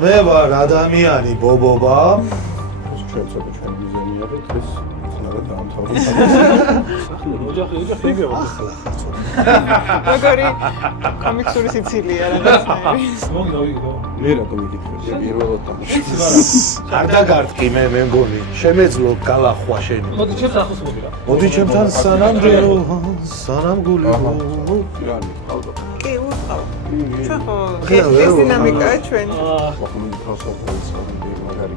მე ვარ ადამიანი ბობობა. ჩვენ ცოტა ჩვენ დიზაინია და ეს ცნაირად დაამთავრა. ახლა ოჯახი ახლა ხარ ცოტა. როგორი კომიქსური სიცილია რაღაცნაირი. მოგიდა ვიგო. მე რატომ იკითხე? პირველად თამაში. არ დაგარტყი მე მგონი. შემეძლო გალახვა შენი. მოდი ჩემს ახლოს მოდი რა. მოდი ჩემთან სანამ გერო, სანამ გული. რანი ყავდა. კი უყავ. ჩვენ ხო ეს დინამიკაა ჩვენი. ახლა პროსოფონის მაგარი.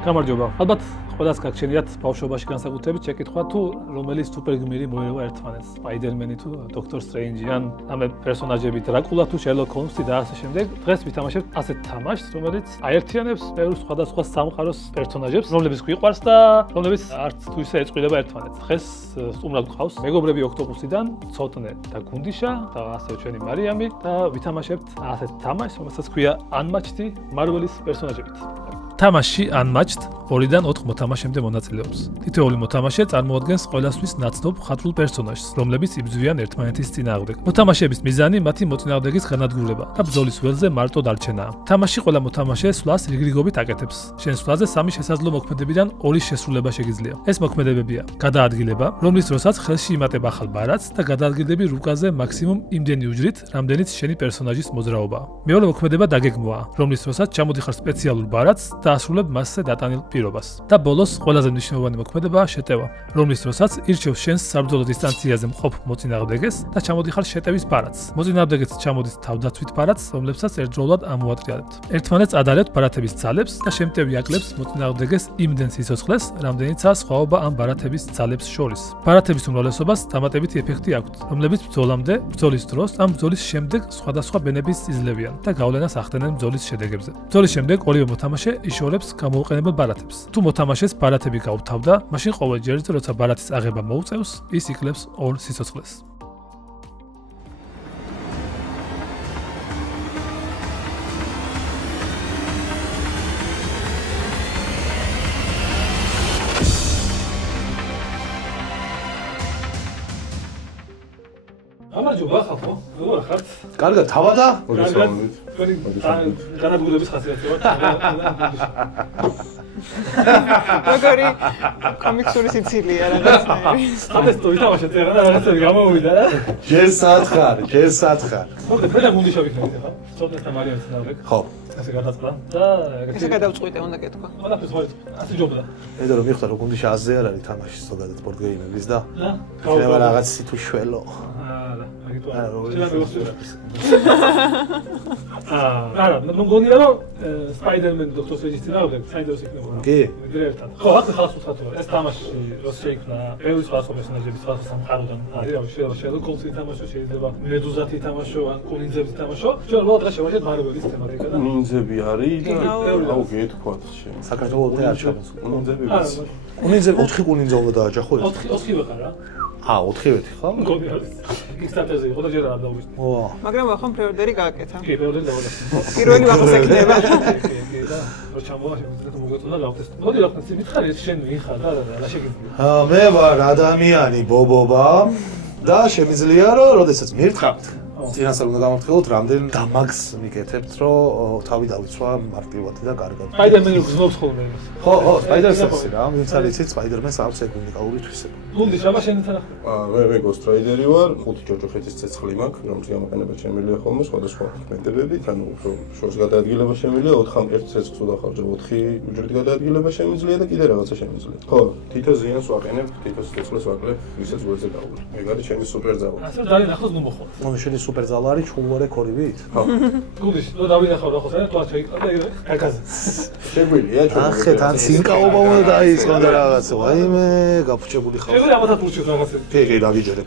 გამარჯობა. ალბათ ყველას გაგჩენიათ ბავშვობაში განსაკუთრებით შეკითხვა თუ რომელი სუპერგმირი მოერევა ერთმანეთს, სპაიდერმენი თუ დოქტორ სტრეინჯი ან ამ პერსონაჟები დრაკულა თუ შერლოკ ჰოლმსი და ასე შემდეგ. დღეს ვითამაშებთ ასეთ თამაშს, რომელიც აერთიანებს ბევრ სხვადასხვა სამყაროს პერსონაჟებს, რომლებიც გვიყვარს და რომლებიც არც თუ ისე ეწყვილება ერთმანეთს. დღეს სტუმრად გყავს მეგობრები ოქტოპუსიდან, ცოტნე და გუნდიშა და ასევე ჩვენი მარიამი და ვითამაშებთ ასეთ თამაშს, რომელსაც ქვია Unmatched მარველის პერსონაჟებით. თამაში Unmatched 2-დან 4 მოთამაშემდე მონაწილეობს. თითოეული მოთამაშე წარმოადგენს ყველასთვის ნაცნობ მხატვრულ პერსონაჟს, რომლებიც იბრძვიან ერთმანეთის წინააღმდეგ. მოთამაშეების მიზანი მათი მოწინააღმდეგის განადგურება და ბრძოლის ველზე მარტო დარჩენაა. თამაში ყველა მოთამაშე სვლას რიგრიგობით აკეთებს. შენ სვლაზე 3 შესაძლო მოქმედებიდან 2 შესრულება შეგიძლია. ეს მოქმედებებია: გადაადგილება, რომლის დროსაც ხელში იმატება ახალ ბარათს და გადაადგილდები რუკაზე მაქსიმუმ იმდენი უჯრით, რამდენიც შენი პერსონაჟის მოძრაობაა. მეორე მოქმედება დაგეგმვაა, რომლის დროსაც ჩამოდიხარ სპეციალურ ბარათს და ასრულებ მასზე დატანილ პირობას. და ბოლოს ყველაზე მნიშვნელოვანი მოქმედებაა შეტევა, რომლის დროსაც ირჩევ შენს საბრძოლო დისტანციაზე მყოფ მოწინააღმდეგეს და ჩამოდიხარ შეტევის ბარათს. მოწინააღმდეგეც ჩამოდის თავდაცვით ბარათს, რომლებსაც ერთდროულად ამოატრიალებთ. ერთმანეთს ადარებთ ბარათების ძალებს და შემტევი აკლებს მოწინააღმდეგეს იმდენ სიცოცხლეს, რამდენიცაა სხვაობა ამ ბარათების ძალებს შორის. ბარათების უმრავლესობას დამატებითი ეფექტი აქვთ, რომლებიც ბრძოლამდე, ბრძოლის დროს ან ბრძოლის შემდეგ სხვადასხვა ბენების იძლევიან და გავლენას ახდენენ ბრძოლის შედეგებზე. ბრძოლის შემდეგ ორივე მოთამაშე იშორებს გამოუყენებელ ბარათებს. თუ მოთამაშეს ბარათები გაუთავდა, მაშინ ყოველ ჯერზე, როცა ბარათის აღება მოუწევს, ის იკლებს 2 სიცოცხლეს. გამარჯობა ხალხო, როგორ ხართ? კარგად, თავადა? მოგესალმებით. განადგურების ხასიათი ვარ. როგორი კომიქსური სიცილია რაღაცნაირი. ეს თუ ვითამაშეთ რა და რაღაცები გამოვიდა რა. ჯერ სათხარ. მოგდა მე და გუნდიშა ვიქნები ხა. ცოტნესთან მარიამის ნავებ. ხო. ასე გადაწყდა და ესე გადავწყვიტე უნდა კეთქვა. ყველაფერს ვარ. ასე ჯობდა. ედო რომ მიხდა რომ გუნდიშა აზე არ არის თამაში ზოგადად ბორდ გეიმების და და შეიძლება რაღაც თუ შველო. და მაგიტო. არა, შეიძლება მივხვდეთ. არა, მგონი რომ სპაიდერმენი დოქტორ სტრეინჯის წინააღმდეგ საინტერესო იქნება. კი. მიგრევთან. ხო, ახლა ხალხს ვთქვათ, ეს თამაში როს შეიქმნა, ბევრი სხვა პერსონაჟების სხვა სამყაროდან არის, რა შეიძლება შერლოკ ჰოლმსი თამაშო, შეიძლება მედუზათი თამაშო, ან კუნინძების თამაშო. ჩვენ რა დღეს შევაჯეთ მარველის თემატიკა და ნინძები არის და აუ გეთქვათ შენ. საქართველოს არ ჩამოს. ნინძები ვიცი. კუნინძე 4 კუნინძე უნდა დააჯახო ეს. 4 ვიყარ რა. 4-ვეთი ხო? მგონი არის. Kickstarter-ზე იყო და ჯერ არ დავიწყე. ო. მაგრამ ახლა პრეორდერი გააკეთა. კი, პირველი დავადა. პირველი ვახოს ეკნება. კი და რო ჩამოვა შემიძლია მოგეწონა გავხდეს. მოდი გავხდეს, მითხარი შენ ვიხარ და რა შეგიძლია. მე ვარ ადამიანი ბობობა და შემიძლია რომ როდესაც მირთხავთ წინასწარ უნდა გამოვხილოთ რამდენ დამაგს მიკეთებთ რომ თავი დავიცვა მარტივად და კარგად. სპაიდერმენი გზნობს ხოლმე იმას. ხო, სპაიდერმენი რა, ვინც არის იცით სპაიდერმენს აქვს ეგ უნიკალური თვისება. გუნდი შაბა შენთან ახლა. მე Ghost Rider-ი ვარ, 5 ჯოჯოხეთის ცეცხლი მაქვს, რომელს გამოყენება შემიძლია ხოლმე სხვადასხვა მოქმედებებით, ანუ შორს გადაადგილება შემიძლია, 4 ერთ ცეცხლს უდახარჯა 4 უჯრით გადაადგილება შემიძლია და კიდე რაღაცა შემიძლია. ხო, თითო ზიანს ვაყენებ, თითო ცეცხლს ვაკლებ, ვისაც გვერდზე გავუვლი. ეგ არის ჩემი სუპერძალა. ასე ძალიან ახლოს მომოხვალ. ანუ შენი სუპერძალა არის ჩულვარე ქორივით? ხო. გუნდის რო დავინახავ რა ხო საერთოდ თუ არ შეიკლდა და კაკაზე. შეგვიძლია ჩვენ. ახეთ ან სინკაობა უნდა დაიწყო და რაღაცა. ვაიმე, გაფუჭებული ხარ. შეგვიძლია ამათაც ურჩევთ რაღაცები. კი, დავიჯერებ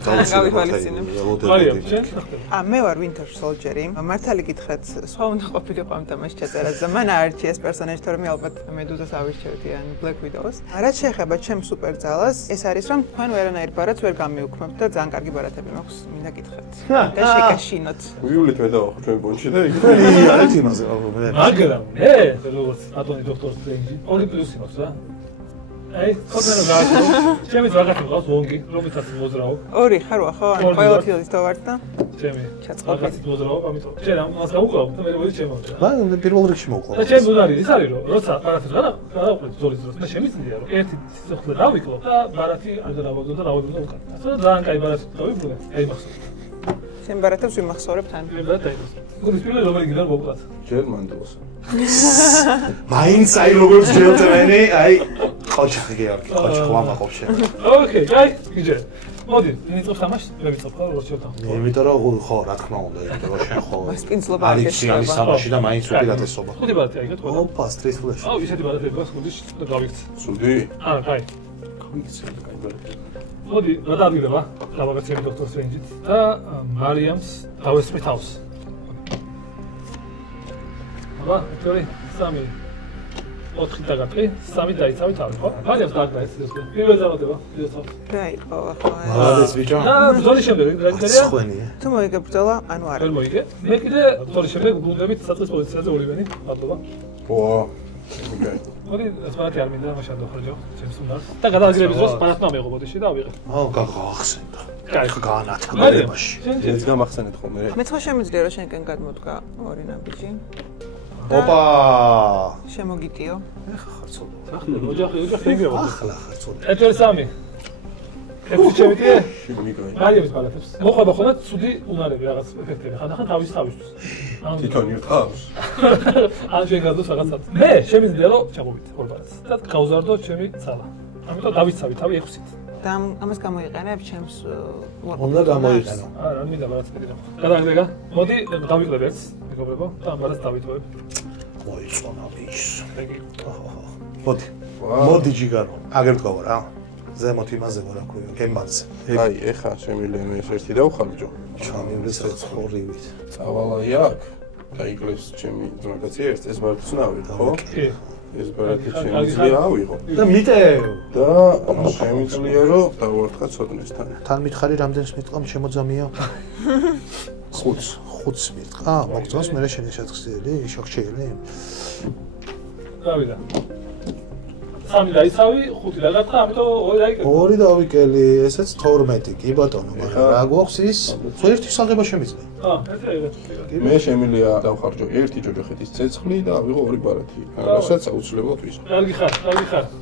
მე ვარ Winter Soldier-ი. მართალი გითხრათ, სხვა უნდა ყოფილიყო ამ თამაშს ჩაწერას და მან აარჩიეს პერსონაჟი, თორემ ალბათ მედუზას ავირჩევდი ან Black Widow-ს. რაც შეეხება ჩემს სუპერძალას, ეს არის რომ თქვენ ვერანაირ ბარათს ვერ გამიუქმებთ და ძალიან კარგი ბარათები მაქვს, მინდა გითხრათ. და შეკაშინოთ. ვიულით მე დავახო ჩვენ ბონჩი და იქ. არის იმაზე. მაგრამ მე როგორც ბატონი დოქტორ სტრეინჯი, 2 პლუსი მაქვს რა. აი, ხოთმე რომ გააჩვენო. ჩემი რაღაცა მყავს ლონგი, რომითაც მოძრაობ. ორი ხარვა ხო? ანუ ყველა თილს დავართ და ჩემი. ჩაწყობი. რაღაცით მოძრაობ, ამიტომ. შენ ამას გაუკლავ, და მე მოდი ჩემოვჭა. მან პირველ რიგში მოვყვა. და ჩემ ზონარი ის არის რომ როცა ბარათი გადავყვეთ ზოლის დროს და შემიძლია რომ ერთი სიცოცხლე დავიკლო და ბარათი არ დავაბრძო და დავიბრუნო უკან. ასე რომ ძალიან კაი ბარათი დავიბრუნე. აი მახსოვს. შენ ბარათებს ვიმახსოვრებ თან. მე ბარათი. გულის პირველ რომელი გიდან მოვკლათ. ჯერმანდელს. მაინც აი როგორც ჯელტმენი, აი ყოჩი გეორგი, ყოჩი ხვამა ყოფშე. ოკეი, აი, გიჯერ. მოდი, ნიწყებ თამაშს, მე ვიცნობ ხო როგორ შევთავ. იმიტომ რომ ხო, რა თქმა უნდა, იმიტომ რომ შენ ხო სპინძლობა არის თამაში და მაინც უპირატესობა. ხუთი ბარათი აიგეთ ყველა. ოპა, სტრეს ფლეში. აუ, ისეთი ბარათი გვაქვს გულის და გავიქცე. ცუდი? აა, კაი. გავიქცე, კაი ბარათი. მოდი, რა დადგება? დავაგაცემი დოქტორ სტრენჯით და მარიამს დავესწრით თავს. აბა, თორე, 3 4 დაგატყვი, 3 დაიცავი თავი, ხო? მარიამს დაგდა ეს ეს. პირველ ძალოდება, პირველ თავს. რა იყო ახლა? მადლობთ ბიჭო. და ზოლის შემდეგ რა გიქნებია? ხვენია. თუ მოიგე ბრძოლა, ანუ არა. ვერ მოიგე. მე კიდე ზოლის შემდეგ გუნდებით საწყის პოზიციაზე ორივენი, მადლობა. ო, ოკეი. მოდი, სპარატი არ მინდა მაშინ დავხარჯო, ჩემს უნდა. და გადააგრების დროს სპარატმა მეღო ბოდიში და ავიღე. აუ, გახსენდა. კაი, ხო გაანათა მარიამ, მაშინ. შენ ეს გამახსენეთ ხოლმე. მე ხო შემიძლია რომ შენკენ გადმოდგა ორი ნაბიჯი. ოპა. შემოგიტიო. ეხა ხარცოლ. ახლა ოჯახი ეგრევა. ახლა ხარცოლ. ეთერ 3. ეხლა შემიტიე? მიგოი. მარიამის ბალათებს. მოხდება ხოლმე ცუდი უნარები რაღაც ეფექტები. ხანდახან თავისთვის. თვითონ ირთავს. ან შენ გადოს რაღაცა. მე შემიძლია რომ ჩამოვიდე ორ ბალათს. და გავზარდო ჩემი ძალა. ამიტომ დავიცავი თავი 6-ით. და ამას გამოიყენებ ჩემს უნდა გამოიყენო. არა, მინდა ბალათს მიდირო. გადაგდება. მოდი, დავიკლებ ერთს, მეგობრებო, და ამ ბალათს დავიტოვებ. მოიწონა ის. მოდი. მოდი ჯიგარო. აგერ თქვა რა. ზემოთ იმაზე ვარ აქვე, გემბანზე. აი, ეხა შემიძლია მე ეს ერთი დავხარჯო. ჩამივლის ხორივით. წავალაი აქ. დაიკლებს ჩემი ძმაკაცი ერთ ეს ბარათი ხო? კი. ეს ბარათი შემიძლია ავიღო. და მიტევ. და შემიძლია რომ დავარტყა ცოდნესთან. თან მითხარი რამდენს მიტყამ შემოძამია? 5 მიტყა, მოგწონს მე შენი შეთხსილი, შოქჩელი. გავიდა. 3 დაიცავი, 5 დაგატყა, ამიტომ 2 დაიკეთე. 2 დავიკელი, ესეც 12, კი ბატონო, მაგრამ რა გვაქვს ის? ერთი საღება შემიძლია. ერთი აიღე. მე შემიძლია დავხარჯო ერთი ჯოჯოხეთის ცეცხლი და ავიღო 2 ბარათი. რასაც აუცილებლად ვის. კარგი ხარ.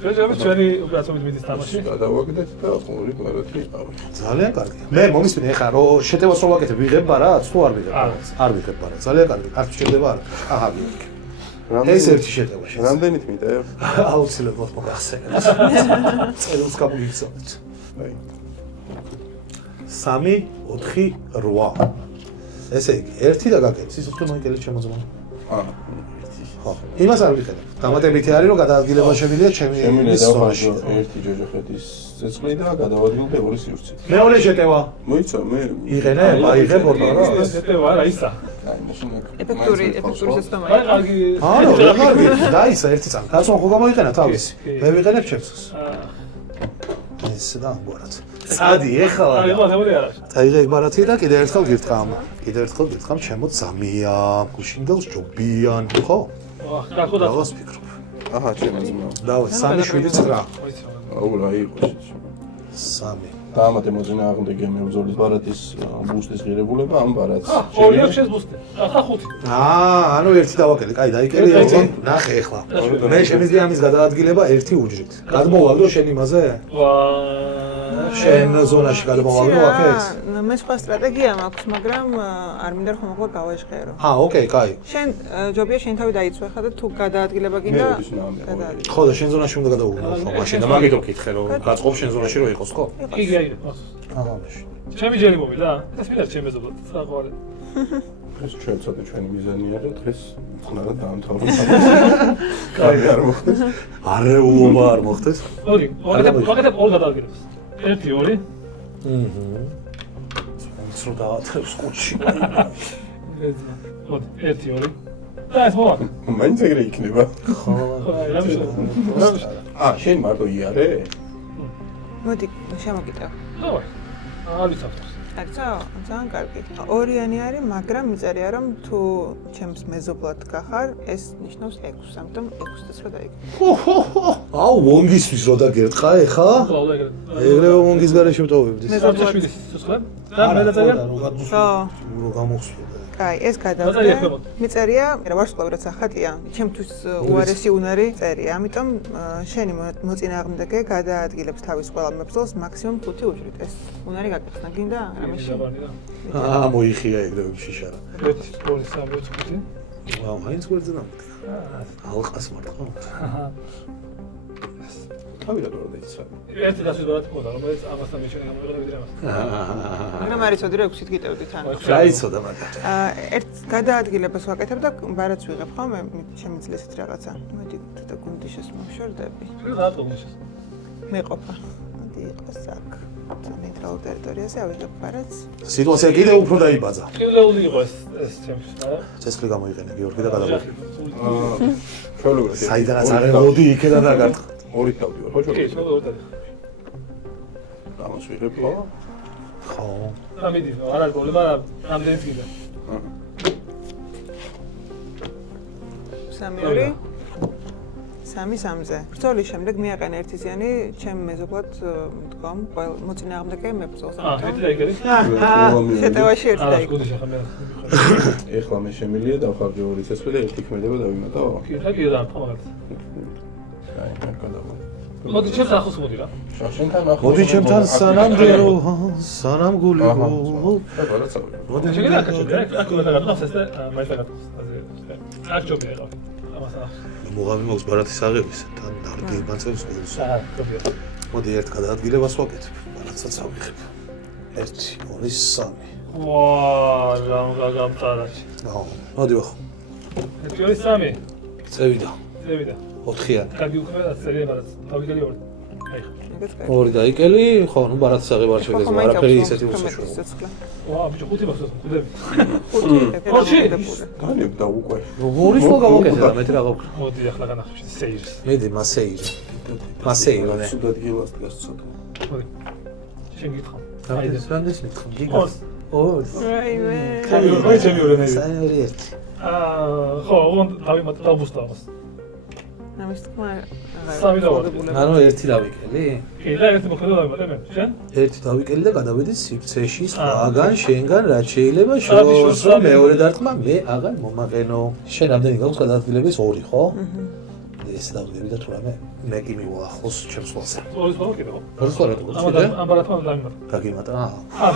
შეიძლება ჩვენი უპრაცობით მიდის თამაში. გადავაგდეთ და 2 ბარათი ავიღე. ძალიან კარგი. მე მომისმინე ეხა რომ შეტევას რო ვაკეთებ, ვიღებ ბარათს თუ არ ვიღებ ბარათს? არ ვიღებ ბარათს. ძალიან კარგი. არ შედება არა. აჰა, ვიღებ. ეს ერთი შეტევა შეიძლება. რამდენით მიტევ? აუცილებლად მოგახსენებთ. წელს გამიგიცავთ. აი. 3, 4, 8. ესე იგი, ერთი და გაკეთე, სიცოცხლე მოიკელე შემოძმა. ერთი. ხო. იმას არ ვიხედავ. დამატებითი არის რომ გადაადგილება შემიძლია ჩემი შემიძლია დავხარჯო ერთი ჯოჯოხეთის ცეცხლი და გადავადგილდე 2 სივრცე. მეორე შეტევა. მოიცა მე იღენე, აიღებ ორ რა. შეტევა არა ისა. აი, მაშინ აქ. ეფექტური სისტემა. აი, კარგი. არა, რა კარგი. დაისა ერთი წამი. კაცო ხო გამოიყენა თავისი. მე ვიყენებ ჩემს. ეს და ამგვარად. წადი ეხლა. აი, მოდი არა. დაიღე ეგ ბარათი და კიდევ ერთხელ გირთხამ. კიდევ ერთხელ გირთხამ ჩემო ძამია. გუშინდელს ჯობიან, ხო? გაკო და რაღაც ფიქრობ. აჰა, ჩემო ძმა. დავე 3, 7, 9. აუ, რა იყო ეს? 3. დაამატე მოძინა აღდგე მე ბრძოლის ბარათის ბუსტის ღირებულება ამ ბარათს. ორი აქვს ეს ბუსტი. ახლა 5. ანუ ერთი დავაკეთე. კაი, დაიკელი, ოღონ ნახე ეხლა. მე შემიძლია ამის გადაადგილება ერთი უჯრით. გადმოვაგდო შენ იმაზე? შენ ზონაში გადმოვაგდო აქეთ? მე სხვა სტრატეგია მაქვს, მაგრამ არ მინდა რომ მოხდა გავაჟღერო. ოკეი, კაი. შენ ჯობია შენ თავი დაიცვე ხა და თუ გადაადგილება გინდა გადაადგილე. ხო და შენ ზონაში უნდა გადავუგო ხო მაშინ და მაგით ვკითხე რომ გაწყობ შენ ზონაში რომ იყოს ხო? კი გაიგე მას. აჰა, მაშინ. ჩემი ჯერი მომიდა. ეს მინდა ჩემი ზოგადად. საყვარე. ეს ჩვენ ცოტა ჩვენი მიზანია და დღეს ხნარად დაამთავრა. კაი არ მოხდეს. არეულობა არ მოხდეს. ორი. ვაკეთებ ორ გადაადგილებას. 1, 2. სულ დავატრებს ყუთში. მოდი, 1, 2. და ეს მოვა. მაინც ეგრე იქნება. ხო. რა მიშა. შენ მარტო იარე? მოდი შემოგიტევ. დავაი. არ ვიცავთ. კაცო, ძალიან კარგი. ორიანი არის, მაგრამ მიწერია რომ თუ ჩემს მეზობლად გახარ, ეს ნიშნავს 6, ამიტომ 6-ს რო დაიგე. აუ, ვონგისთვის რო დაგერტყა ეხა? ეგრევე ვონგის გარეშე ვტოვებდი. მეზობლად სულ და მე დაწერია? ხო. რო გამოსვლა. კაი, ეს გადავდე. მიწერია, ვარსკვლავი რაც ახატია, ჩემთვის უარესი უნარი წერია. ამიტომ შენი მოწინააღმდეგე გადაადგილებს თავის ყველა მებრძოლს მაქსიმუმ 5 უჯრით. ეს უნარი გაკეთდა, გინდა ამაში? მოიხია ეგრევე შიშარა. 1 2 3 4 5. ვაუ, მაინც გვერდზე ნამოდი. ალყას მარტო. თავიდან რო დაიცა. ერთი დასვიდად ყოდა, რომელიც ამასთან მეჩვენე გამოდები ამას. მაგრამ არ იცოდი რომ 6-ით გიტევდით ან. დაიცოდა მაგრამ. ერთ გადაადგილებას ვაკეთებ და ბარათს ვიღებ ხო მე შემიძლია ესეთ რაღაცა. მოდი და გუნდიშეს მოვშორდები. რა თქმა მეყოფა. მოდი იყოს აქ. ნეიტრალურ ტერიტორიაზე ავიღებ ბარათს. სიტუაცია კიდევ უფრო დაიბაძა. კიდეული იყო ეს ჩემს, რა? ცეცხლი გამოიყენე გიორგი და გადავიღე. ჩვეულებრივ საიდანაც არ ელოდი იქიდან დაგარტყა. ორი თავი ვარ, ხო კი, ჩვეულებრივ. შევდივარ. ამას ვიღებ ხო? ხო. ამიდი, არ არის პრობლემა, ამდენიც კიდე. 3-2 3-3-ზე. ბრძოლის შემდეგ მიაყენე ერთი ზიანი ჩემ მეზობლად მდგომ, მოწინააღმდეგე მებრძოლს. ერთი დაიგერი? შეტევაში ერთი დაიგე. გუდი შეხა მე. ეხლა მე შემილია დავხარჯე ორი ცეცხლი და ერთი ქმედება დავიმატო. კი, რა კიდე და თამარ. აი, მე გადავა. მოდი ჩემს ახლოს მოდი რა. შენთან ახლოს. მოდი ჩემთან სანამ დერო, სანამ გული. მოდი შეგედა კაცო, აქ გადაგავს ეს და მაინც გადაგავს. აქ ჯობია ეხლა. ამას ახ. მოგავი მოგს ბარათის აღების თან დარდი ბანწევს გულს. ჯობია. მოდი ერთ გადაადგილებას ვაკეთებ. ბარათსაც ავიღებ. 1 2 3. ვა, გამწარაში. აუ, მოდი ვახ. 1 2 3. წევიდა. წევიდა. 4-იანი. კარგი უკვე და წერიებადაც. თავიდელი ორი. აი ხა. ორი დაიკელი, ხო, ნუ ბარათს აღებ არ შეგეძლო, არაფერი ისეთი უსაშუალო. ვა, ბიჭო, 5 მაქვს ხუდები. 5 განებ და უკვე. ორი ხო გავაკეთე და მეტი რა გავქრა. მოდი ახლა განახში სეირს. მედი მასეირო. მასეირო ნე. სულად გილას დგას ცოტა. მოდი. შენ გითხო. რამდენს მითხო? გიგას. ორი. რაიმე. აი ჩემი ორენები. საერთოდ ერთი. ხო, ოღონდ დავიმატე დავბუსტავს. ამის თქმა სამი დავარ. ანუ ერთი დავიკელი? კი, და ერთი მოხდა დავიმატე მე. შენ? ერთი დავიკელი და გადავედი სივრცეში, სხვაგან, შენგან, რაც შეიძლება შორს, რომ მეორე დარტყმა მე აღარ მომაყენო. შენ რამდენი გაქვს გადაადგილების 2, ხო? ეს დავდები და თუ რამე მე კი მივაახლოს ჩემს ვალზე. ორი სხვა კიდე ხო? ორი სხვა რატო გქონდა? ამ ბარათმა დავიმატე. გაგიმატა.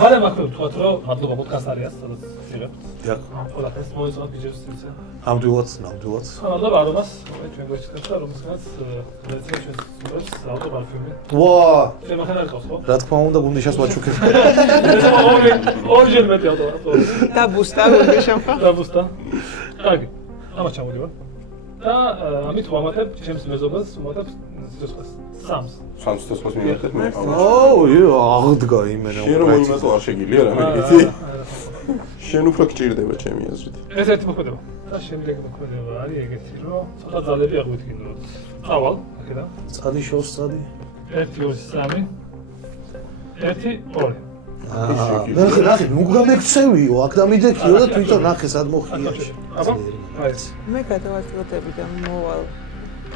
ბარემ აქ ვთქვათ რომ მადლობა პოდკასტ არის სადაც ვიღებთ. დიახ. ყველაფერს მოეწონათ ბიჭებს ისე. ნამდვილად. მადლობა რომას, ჩვენ გვეჭირდა რომელსაც რეცეპტი ჩვენ სულებს ავტოპარფიუმი. ვა! შენ მახან არ ყავს ხო? რა თქმა უნდა, გუნდიშას ვაჩუქებ. ორჯერ მეტი ავტოპარფიუმი. დაბუსტა გუნდიშამ ხო? დაბუსტა. კარგი. ამას ჩამოდივარ. და ამით ვამატებ ჩემს მეზობელს, ვამატებ სიცოცხლეს. 3-ს. 3 ცეცხლს მივახეთ მე. აუ, აღდგა იმენა. შენ რომ მოიმატო არ შეგიძლია რა მეკითხი. შენ უფრო გჭირდება ჩემი აზრით. ეს ერთი მოქმედება. და შემდეგ მოქმედება არის ეგეთი, რომ ცოტა ძალები აღვიდგინოთ. წავალ, აქედან. წადი შორს წადი. 1 2 3 1 2 ნახე, ნუ გამექცევიო, აქ დამიდექიო და თვითონ ნახე სად მოხია. აბა, აი. მე გადავადგილდები და მოვალ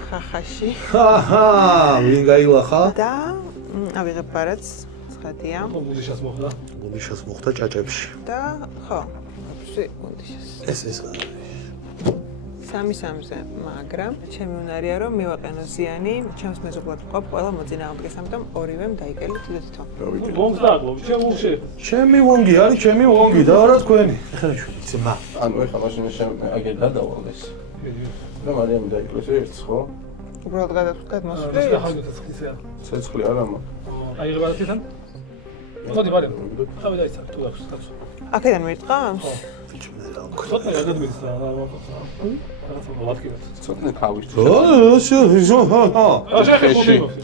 ხახაში. ჰაჰა, ვინ გაილახა? და ავიღებ ბარათს, ცხადია. გუნდიშას მოხდა. გუნდიშას მოხდა ჭაჭებში. და ხო, აფსი გუნდიშას. ეს 3-3-ზე, მაგრამ ჩემი უნარია რომ მივაყენო ზიანი, ჩემს მეზობლად ვყავ ყველა მოწინააღმდეგეს, ამიტომ ორივემ დაიკელი თვითონ. ვონგს დააკლო, ჩემ ვონგში. ჩემი ვონგი არის, ჩემი ვონგი და არა თქვენი. ეხლა ჩვენი ძმა. ანუ ეხლა მაშინ აგერ გადავალდეს. და მარიამი დაიკლეს ერთს ხო? უბრალოდ გადმოსვლი. ცეცხლი არა მა. აიღება თვითონ. მოდი მარიამ. თავი დაიცახ, თუ აქვს კაცო. აქედან მერტყავს? ბიჭო მე რა ვქნა. ცოტა გადმიდის რა რაღაცა. რაღაცა მოვადგინოთ. ცოტა თავი.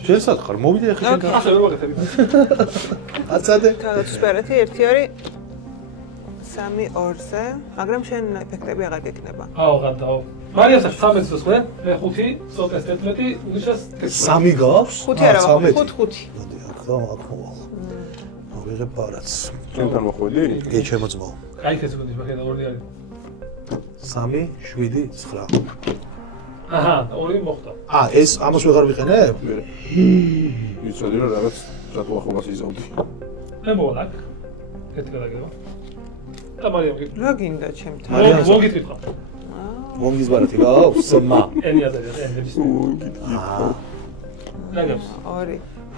შენ სათხარ, მოვიდე ახლა შენ. ასე ვერ ვაკეთებ. აცადე. გადაწყვეტი 1-2 3-2-ზე, მაგრამ შენ ეფექტები აღარ გეკნება. აუ, გადაო. მარიამს 13 სულ, მე 5, სოკეს 11, უშას 3 გავს? 5 არა, 5-5. მოდი, აქ მოვალ. ვიღებ ბარათს. ჩვენთან მოხვედი? კი, ჩემო ძმაო. კაი სეკუნდი, მაგრამ ორი არის. 3, 7, 9. აჰა, ორი მოხდა. ეს ამას ვეღარ ვიყენებ? ვიცოდი რომ რაღაც რატო ახობას იზავდი. მე მოვაკ. ერთი გადაგება. და მარიამ გიქ. რა გინდა ჩემთან? მოგიტყვა. მომის ბარათი გაქვს? მა. ენი ადარია, ენების. რა გაქვს?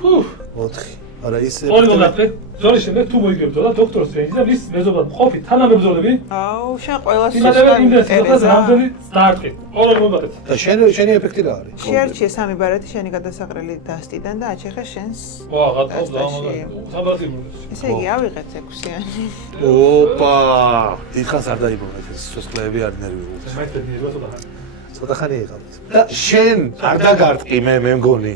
2. 4. არა ისე. ორი მომაყე. ზორი შემდეგ თუ მოიგებდო და დოქტორ სტრენჯი და მის მეზობად მყოფი თანამებრძოლები. აუ, შენ ყველას იმადება იმდენს რამდენი სტარტი. ორი მომაყეთ. და შენი ეფექტი რა არის? შეარჩიე 3 ბარათი შენი გადასაყრელი დასტიდან და აჩეხე შენს. ვა, გადავა სამბატი მოდის. ესე იგი ავიღეთ 6-იანი. ოპა! დიდხანს არ დაიბრუნეთ ეს სოწყლეები არ ნერვიულობთ. მაიტები ეგოა. ცოტა ხანი იყავთ. და შენ არ დაგარტყი მე მგონი.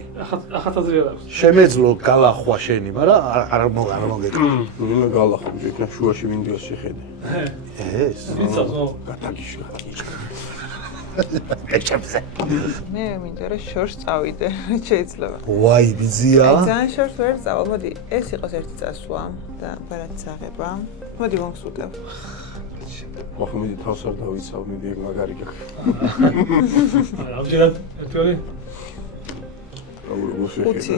ახათაზე არ აქვს. შემეძლო გალახვა შენი, მაგრამ არ მოგეკრა. მე გალახავ იქნა შუაში მინდიოს შეხედე. ეს. ვიცავ, გათაგიშა. ეჭებზე. მე მინდა რომ შორს წავიდე, შეიძლება. ვაი, ბიზია. ძალიან შორს ვერ წავალ, მოდი, ეს იყოს ერთი წასვლა და ბარათს აღება. მოდი ვონგსუტებ. მოხმედი თავს არ დავიცავ, მიდი ეგ მაგარი გაქვს. ამჯერად ერთველი აუ, შეხედე.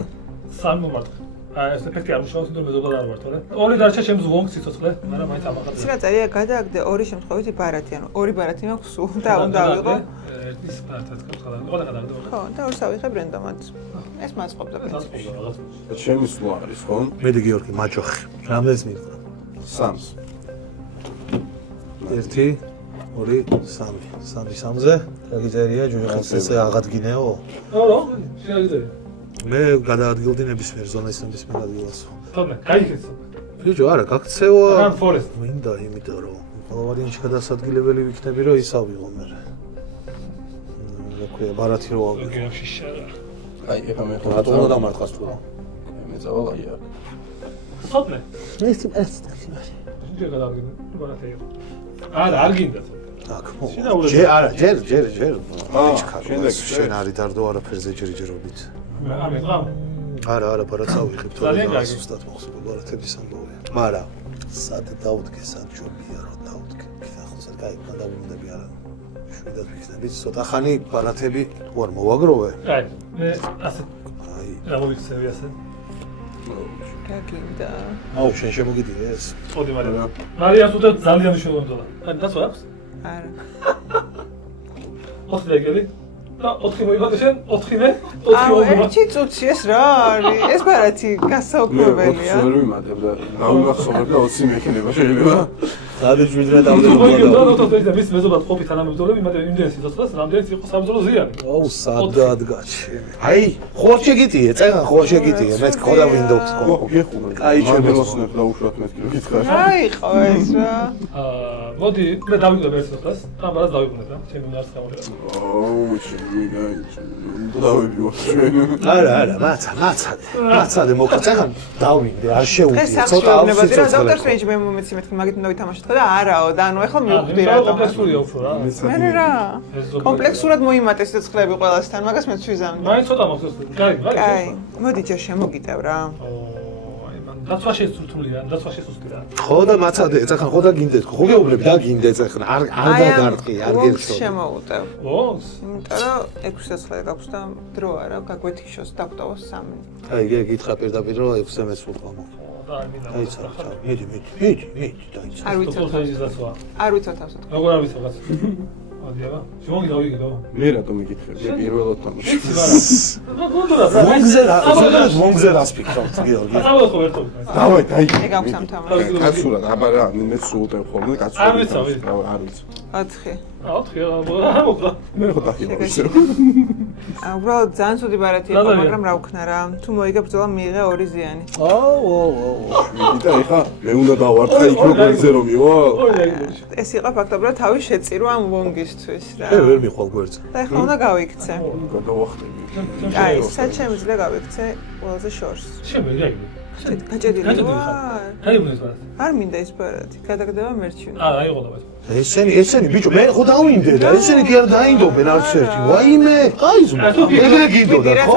3 მომარტყე. ეს ეფექტი არ მუშაობს, თუმცა მეზობლად არ ვარ, თორე. ორი დარჩა ჩემს ვონგს სიცოცხლე, მაგრამ მაინც ამახატა. ცირა წერია გადააგდე ორი შემთხვევითი ბარათი, ანუ ორი ბარათი მაქვს სულ და უნდა ავიღო. ერთის ბარათაც გაქვს ხალხი. ყველა გადააგდე. ხო, და ორს ავიღებ რენდომად. ეს მაწყობდა პრინციპში. ჩემი სულ არის, ხო? მედი გიორგი, მაჯოხი. რამდენს მივყვა? 3-ს. 1 2 3 3-ზე გაგიწერია ჯუჯახის ესე აღადგინეო. რა, შეიძლება. მე გადაადგილდი ნებისმიერ ზონას ნებისმიერ ადგილასო. თორე, გაიქეცო. ბიჭო, არა, გაქცევა. Run Forest. მინდა, იმიტომ რომ ყოველგვარიანში გადასადგილებელი ვიქნები, რომ ის ავიღო მე. რა ბარათი რო ავიღო. შიშა. აი, ეხა მე რატო უნდა დამარტყას თუ? მე წავალ აი აქ. სოფლე. ეს ჯერ გადავიგე, ბარათი. არა, არ გინდა. აქ. არა, ჯერ. შენ არის დარდო არაფერზე ჯერჯერობით. ამე ყავ. არა, ბარათს ავიღებ, თორე ზუსტად მოხსოვს ბარათების ამბავია. მაგრამ სად დავდგე, სად ჯობია რომ დავდგე. ხალხს არ გაიგო და უნდა არა. შვიდად ვიქნებით, ცოტა ხანი ბარათები თუ არ მოვაგროვე? აი, მე ასე. აი, რა მოვიქცევი ასე? რა გინდა? აუ, შენ შემოგიდია ეს? ოდი მარია. მარიას უდო ძალიან მნიშვნელოვანია. აი, დაცვა აქვს? არა. 4 ლეგელი. და 4 მოიგოთ შენ, 4 მე, 4 აუ, მოიგოთ. ერთი წუთი ეს რა არის? ეს ბარათი გასაუბრებელია. მე ვერ ვიმატებ და დავიმახსოვრებ და 20 მექნება შეიძლება. გადაჭვიდრა დავდე მოიგებ და 4 და მის მეზობად ყოფი თანამებრძოლები, იმათი იმდენს სიცოცხლეს, რამდენიც იყო სამბრძოლო ზიანი. აუ, სად დადგაჩი. აი, ხوار შეგიტიე, წეგან ხوار შეგიტიე, მე ხო და Windows ხო. გეხურა. აი, შემოსნებ და უშუალოდ მეთქი რომ გითხარ. რა იყო ეს რა? მოდი, მე დავიგებ ერთ სიტყვას, ამას დავიბრუნებ რა, ჩემი უნარს გამოდერა. აუ, შემიგაი. დავიბიო ჩვენ. არა, მაცადე მოკლედ წეგან დავინდე, არ შეუძლია. ეს სახშეობნებადი რა დოქტორ სტრენჯი მე მომეცი მეთქი მაგით უნდა ვითამაშოთ ხო და არაო და ანუ ეხლა მივხვდი რატომ. კომპლექსურია უფრო რა. მე რა. კომპლექსურად მოიმატეს სიცოცხლეები ყველასთან, მაგას მე ცვიზამდი. მაინც ცოტა მოხდეს. კაი, მოდი ჯერ შემოგიტევ რა. დაცვა შეცრთულია, დაცვა შესუსტია. ხო და მაცადე, წახან ხო და გინდეთ, ხო გეუბნები და გინდეთ წახან, არ დაგარტყი, არ გერჩო. შემოუტევ. ვონს? იმიტომ რომ 6 სიცოცხლე გაქვს და დრო არა, გაგვეთიშოს დაგტოვოს 3. აი, გითხრა პირდაპირ რომ 6-ზე მეცულყო. აი, ცოტა, მიდი, დაიცა. არ ვიცი. დაცვა. არ ვიცი თავსად. როგორ არ ვიცი რაღაც. ადიაბა. შემოგი გავიგებო. მე რატომ მიკითხები? მე პირველად თამაში. მომგზე რას ფიქრობთ, გიორგი? დავაყო ხო ერთო. დავაი, დაი. ეგ აქვს ამ თამაში. კაცურად, აბა რა, მე სულტენ ხოლმე კაცურად. არ ვიცი. არ ვიცი. 4. 4 რა მოკლა. მე ხო დახივა ისე. უბრალოდ ძალიან ცუდი ბარათი იყო, მაგრამ რა ვქნა რა. თუ მოიგებ ბრძოლა მიიღე 2 ზიანი. აუ. და ეხა მე უნდა დავარტყა იქ როგორზე რომ მივალ. ეს იყო ფაქტობრივად თავის შეწირვა ამ ვონგისთვის რა. მე ვერ მიხვალ გვერდზე. და ეხლა უნდა გავიქცე. გადავახტები. აი, სად შემიძლია გავიქცე ყველაზე შორს. შემიძლია. გაჭედილი ვარ. აი, მოს ვარ. არ მინდა ის ბარათი. გადაგდება მერჩი. არა, აიღო და ესენი ბიჭო მე ხო დავინდე და ესენი კი არ დაინდობენ არც ერთი ვაიმე ყაიზმა ეგრე გინდოდათ ხო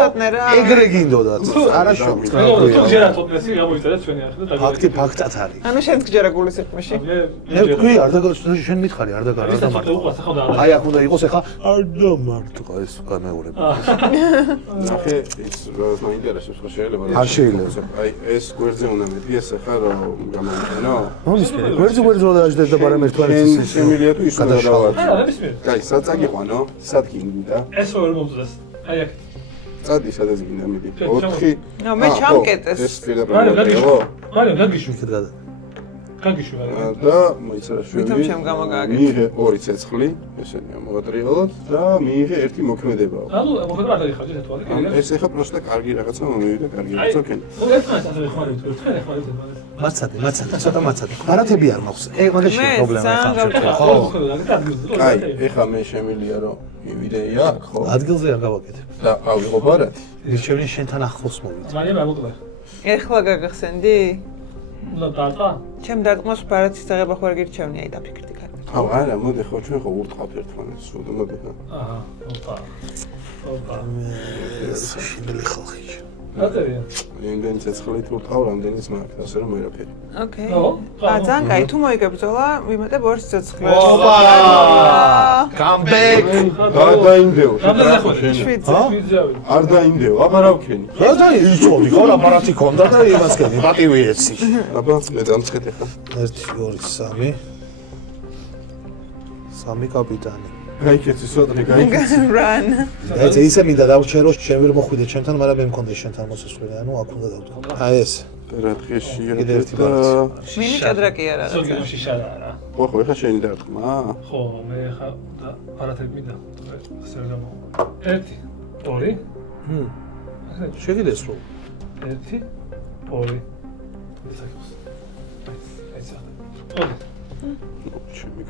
ეგრე გინდოდათ არაშო თუ ჯერათოდნესი გამოიწერა ჩვენი ახლა და ფაქტად არის ანუ შენ გჯერა გულის სიტყვაში მე ვთქვი არ დაგა შენ მითხარი არ დაგა არ დამარტყა აი აქ უნდა იყოს ახლა არ დამარტყა ეს გამეორება ნახე ის რას მაინტერესებს ხო შეიძლება არ შეიძლება აი ეს გვერდზე უნდა მეტიეს ახლა რომ გამოვიყენო რომის გვერდზე უნდა დაждდეს და ბარემ ერთგვარი შემილია თუ ის უნდა დავარჩი არა ნებისმიერ კაი სად წაგიყვანო სად გინდა ეს ვერ მომწონს აი აქ წადი სადაც გინდა მიდი 4 მე ჩამკეტეს ეს პირდაპირ ხო მაგრამ გაგიშვი იქეთ გადა გაგიშვი და მოიცარა ვითომ შვილი ჩემ გამოგააკეთე მიიღე 2 ცეცხლი ესენია მოატრიალოთ და მიიღე 1 მოქმედებაო ანუ მოხდა არ დაიხარჯე ეს თვალი ეს ახლა პროსტა კარგი რაღაცა მომივიდა კარგი რაღაცა ქენ ხო ეს მას ასე ხმარებით თქვენ ხმარებით მაცადე ცოტა მაცადე არათები არ მაქვს ეგ მაგაში პრობლემა ხო აი ეხა მე შემილია რომ მივიდეია ხო ადგილზე არ გავაკეთებ და ავიღო ბარათი მირჩევნი შენთან ახლოს მოვიდე მაგრამ არ მოკლე ეხლა გაგახსენდი უნდა დარტყა ჩემ დარტყმას ბარათის დაღება ხო არ გირჩევნია აი დაფიქრდი კარგი აუ არა მოდი ხო ჩვენ ხო ურტყავთ ერთმანეთს სულ მოდი აჰა ოპა შინელი ხალხი აწერია იმდენი ცეცხლით ურტყავ რამდენიც მაქვს ასე რომ ვერაფერი ოკეი ძალიან კაი თუ მოიგებრძოლა ვიმატებ 2 ცეცხლს ოპა კამბეკ არ დაინდეო რამდენზე ხო არ დაინდეო აბა რა ვქენი რა დაიწოვდი ხო აპარატი ქონდა და იმას კენი პატივი ეცი აბა მე დამცხეთ ახლა 1 2 3 კაპიტანი გაიქეცი სოტრე გაიქეცი run ეს ისე მინდა დავჩერო შენ ვერ მოხვიდე ჩემთან მაგრამ მე მქონდა შენთან მოსასვლელი ანუ აქ უნდა დავდგა აი ეს რატყეში კიდე ერთი და მინი ჭადრაკი არა ზოგი შიშარა არა ხო ეხა შენი დარტყმა ხო მე ხა და პარათები მინდა ასე რა გამო 1 2 შეგიდეს რო 1 2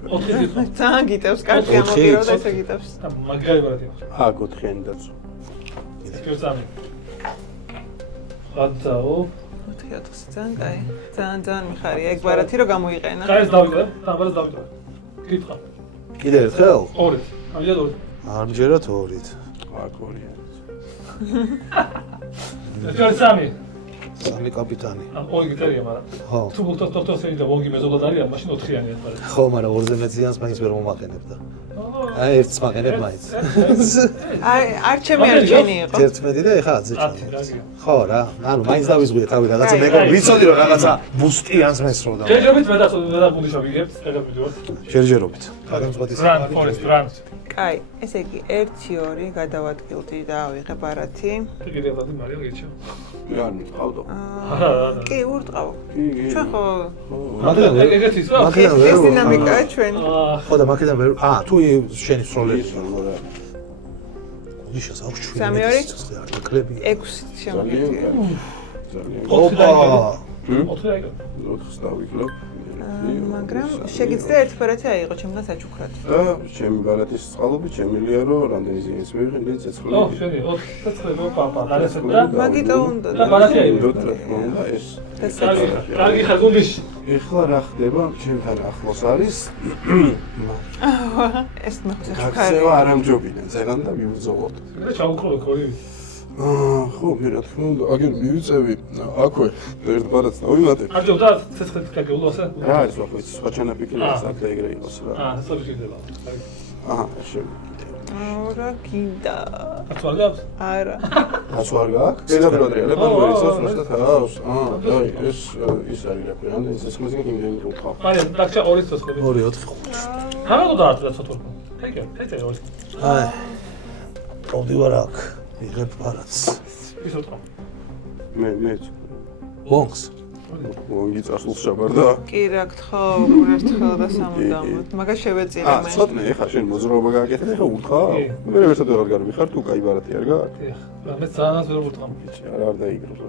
ძალიან გიტევს კარგი ამოკირო და ესე გიტევს მაგარი ბარათი აქ 4-იანი დაწვა კერძამი ხადაო 4-4 ძალიან კაი ძალიან მიხარია ეგ ბარათი რომ გამოიყენა კაი ეს დავიდე დაბალად დავიდე კითხა კიდე ერთხელ 2 ამჟამად 2 არ მჯერათ 2-ით აქ 2-იანი კერძამი 3 კაპიტანი ამ ორი გიტარია მაგრამ ხო თუ დოქტორი და ვოგი მეზობლად არის მაშინ 4-იანი ეს ბარათი ხო მაგრამ 2-ზე მეციანს მაინც ვერ მომაყენებ და აი ერთს მაყენებ მაინც აი არჩემი არჩენი იყო 11 და ეხა 10 ხო რა ანუ მაინც დავიზღვიე თავი რაღაცა მე ვიცოდი რომ რაღაცა ბუსტიანს მესროდა ჯერჯერობით მე და გულიშავიგებთ ეგრევე ჯერჯერობით გადამწყვეტის რან კაი ესე იგი 1-2 გადავადგილდი და ავიღე ბარათი კიდევ და მარიამ გეჩო მე არ მიყავდო კი ურტყავ ჩვენ ხო ეგეთი ის რა ეს დინამიკაა ჩვენი ხო და მაგიდან ვერ თუ შენი სროლები ნიშას აქვს ჩვენი 3-2 არ დაკლები 6 შემოგიწია ოპა 4-ს დავიკლებ მაგრამ შეგიძლია ერთი ბარათი აიღო ჩემგან საჩუქრად და ჩემი ბარათის წყალობით შემილია რომ რამდენი ზიანს მივიღე ცეცხლი ო შენი 4 ცეცხლი პაპა დარესდა მაგიტო უნდა და ბარათი აიღო და ეს კარგი ხაზულის ეხლა რა ხდება ჩემთან ახლოს არის ეს მოხდა ქაცევა არ ამჯობინა ზეგან და მივუძოვოთ და ჩაუყროვე ქორი ხო მე რა თქმა უნდა აგერ მივიწევი აქვე ერთ ბარათს დავიმატებ არ ჯობდა ცეცხლით გაგეულო ასე რა არის ხო ის სხვა ჩანაფიქრია აქ და ეგრე იყოს რა ასე შეიძლება აჰა შენ რა გინდა აცო არ გაქვს არა აცო არ გაქვს პირდაპირ ატრიალებ ან ვერ იცავს უბრალოდ ჰაუს და ეს ის არის რა ქვია ან ეს სმეზინგ იმდენი უთხავ მაგრამ დაგჭა 2 ცეცხლი 2 4 5 რა დააწვა ცოტა ეგ 2 აი პრობდივარ აქ იღებ ბარათს ის უთხრა მე ბონკს ვონგი წასულს შაბარდა კი რა გთხოვ გურერთხელ და სამუდამოდ მაგას შევეწირე მე ცოტნე ეხა შენ მოძრაობა გააკეთე ეხა უთხრა მე ვერსად ვერ გარვიხარ თუ კაი ბარათი არ გაქვს მე ძალიან ვერ ვუთხრა არ დაიგროს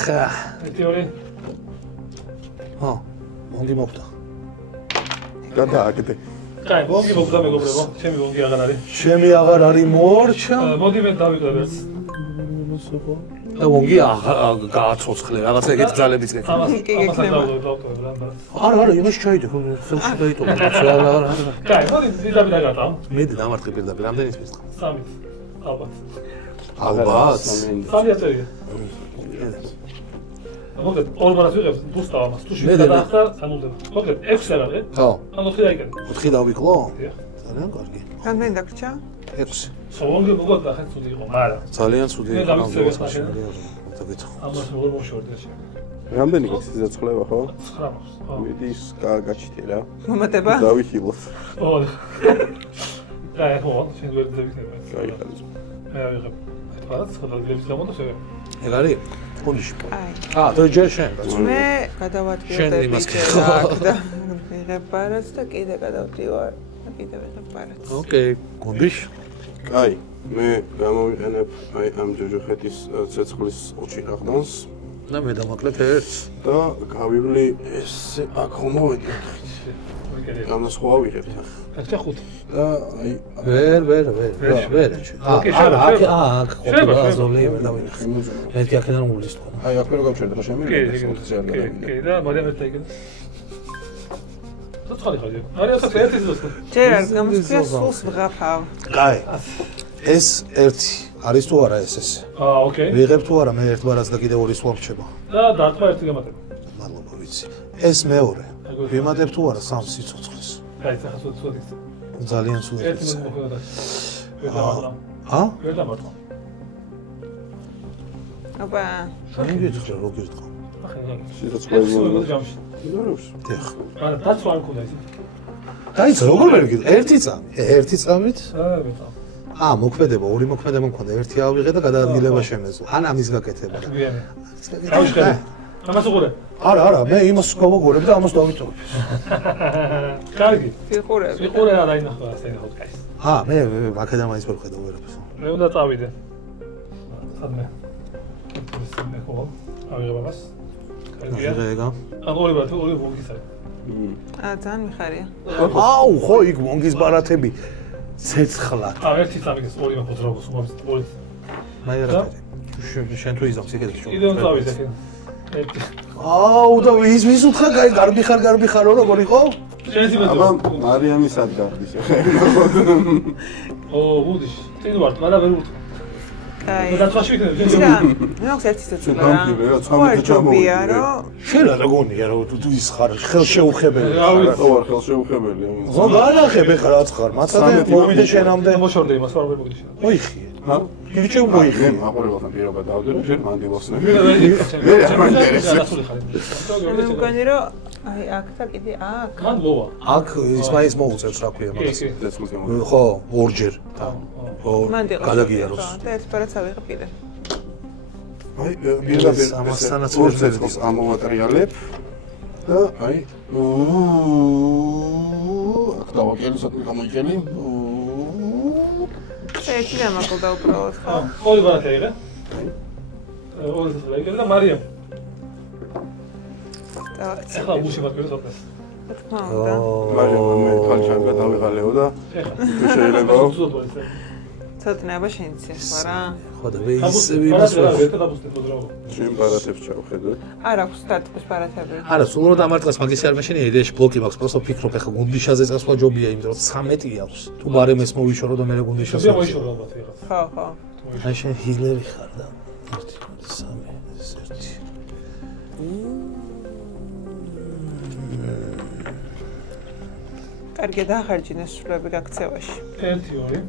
ხა თეორი ხო მონგი მოხდა გადააკეთე კაი ვონგი მოხდა მეგობრებო ჩემი ვონგი აღარ არის ჩემი აღარ არის მორჩა მოდი მე დავიწყებ და ვონგი გააცოცხლე რაღაცა ეგეთ ძალებიც გეკ. ამას არა, იმაში ჩაიდე, ხელში დაიტოვე. არა. კაი, მოდი დიდაბი დაგატავ. მე დამარტყი პირდაპირ, რამდენი ის მისწა? 3. ალბათ. ალბათ. 3 აწერია. მოკლედ, ორ ბარას ვიღებ, დუსტავ ამას. თუ შევიდა ახლა, სამულდება. მოკლედ, 6 არ არის? ხო. ან 4 დაიკეთე. 4 დავიკლო? დიახ. ძალიან კარგი. რამდენი დაგრჩა? 1. სოლონგი მოგოთ ახლა ცუდი იყო, მაგრამ ძალიან ცუდი მე დავიცევი ახლა. დაგეთხო. ამას როგორ მოშორდა შე. რამდენი გქონდა სიცოცხლევა ხო? 9 მაქვს. ხო. მიდის გაჩიტე რა. მომატება? დავიხილოთ. ო. კაი, ხო, შენ ვერ დავიქნება. კაი ხალხო. მე ავიღებ. რაღაც ხალხების გამო და შევე. ეგ არის? გუნდში. აი. და ჯერ შენ. მე გადავადგილდები და ვიღებ ბარათს და კიდე გადავდივარ. კიდე ვიღებ ბარათს. ოკეი, გუნდში. კაი, მე გამოვიყენებ აი ამ ჯოჯოხეთის ცეცხლის ოჩირაღდანს და მე დამაკლებ ერთს და გავივლი ესე აქ ხომ მოვედი. ამას ხო ავიღებთ ახლა. ახლა 5. და აი ვერ. არა, აქ ყოფილა ზოლი ვერ დავინახე. მეთქი აქედან ულის თქო. აი აქ ვერ გავჩერდა რა შემიძლია. კი, და მაგრამ ერთ აიგენ. ცოტა ხალხი. არის ახლა ერთი ზუსტად. ჯერ არ გამოსწია სულს ვღაფავ. კაი. ეს ერთი არის თუ არა ეს? ოკეი. ვიღებ თუ არა მე ერთ ბარას და კიდე ორი სულ რჩება. და დარტყმა ერთი გამატება. მადლობა ვიცი. ეს მეორე. ვიმატებ თუ არა სამ სიცოცხლეს. კაი, ახლა ცოტა. ძალიან ცუდი. ერთი მოხდა. ვერ დამარტყმა. აბა. შენ გიძღე რო გიძღე. ახლა სიცოცხლეები ჯამში. იმარებს. დიახ. არა, დაცვა არ მქონდა ისე. დაიწყე როგორ ვერ გიძღე? ერთი წამი. ერთი წამით? მეტყვა. მოქმედება, ორი მოქმედება მქონდა. ერთი ავიღე და გადაადგილება შემეძლო. ან ამის გაკეთება. გვიანი. დავიწყე. ამას უყურე. არა, მე იმას გავაგორებ და ამას დავიტოვებ. კარგი. ვიყურები. ვიყურე რა დაინახა ასე ნახოთ კაი. მე აქედან მაინც ვერ ხედავ ვერაფერს. მე უნდა წავიდე. სადმე. ისინი ხო? ავიღე მაგას. კარგია. ეგა. ორი ბარათი, ორი ვონგის არის. ძალიან მიხარია. აუ, ხო, იქ ვონგის ბარათები ცეცხლად. ერთი წამიგეს ორი მაქვს როგორც უმაბის ორი. მაერა შენ თუ იზამს იქეთ შო. კიდევ წავიდე ხენ. ერთი. აუ, და ვის უთხრა, კაი, გარბი ხარო როგორ იყო? შენ სიმეთრო. აბა მარიამის ადგარდის ხე. გუდის. წინ ვარ, მაგრამ ვერ ვუთხრა. კაი. და დაცვაში ვიქნები. იცი რა, მე მაქვს ერთი ცოცხლა რა. გამიგე, 13 ჯობია რომ შენ რა გონია რა თუ ის ხარ ხელშეუხებელი. ხო ვარ ხელშეუხებელი. ხო განახებ ეხლა რაც ხარ. მაცადე მოვიდე შენამდე. მოშორდე იმას ვარ ვერ მოგდი. მოიხიე. გირჩევ მოიხიე. აყურებელთან პირობა დავდერო, შენ მანდილოსნები. მე მგონი რომ აი აქ და კიდე აქ. მან მოვა. აქ ის მოუწევს რა ქვია მაგას. ცეცხლის გამო. ხო, ორჯერ. ხო, მანდილოს. გადაგიაროს. და ეს პარაც ავიღებ კიდე. აი პირდაპირ ამასთანაც ორ ვერ ცეცხლს ამოვატრიალებ და აი აქ დავაკელისოთ გამოიგენი. ერთი დამაკლდა უბრალოდ ხო? ორი ბარათი აიღე. ორი ზაიგე და მარიამ. ახლა გუში ვაკეთებ ოფეს. მარიამ მე ხალხანგა დავიღალეო და შეიძლება ცოტნეობა შეიძლება ხო რა? ხო და მე ის შენ ბარათებს ჩავხედოთ. არ აქვს დატყვის ბარათები. არა, სულ რომ დამარტყეს მაგის არ მეშენია, იდეაში ბლოკი მაქვს, просто ვფიქრობ ახლა გუნდიშაზე წასვლა ჯობია, იმიტომ რომ 13 აქვს. თუ ბარემეს მოვიშორო და მე გუნდიშას. მოიშორო ალბათ ვიღაც. ხო. აი შენ ჰილერი ხარ და 1 2 3 1 კარგი დაახარჯინე სულები გაქცევაში. 1 2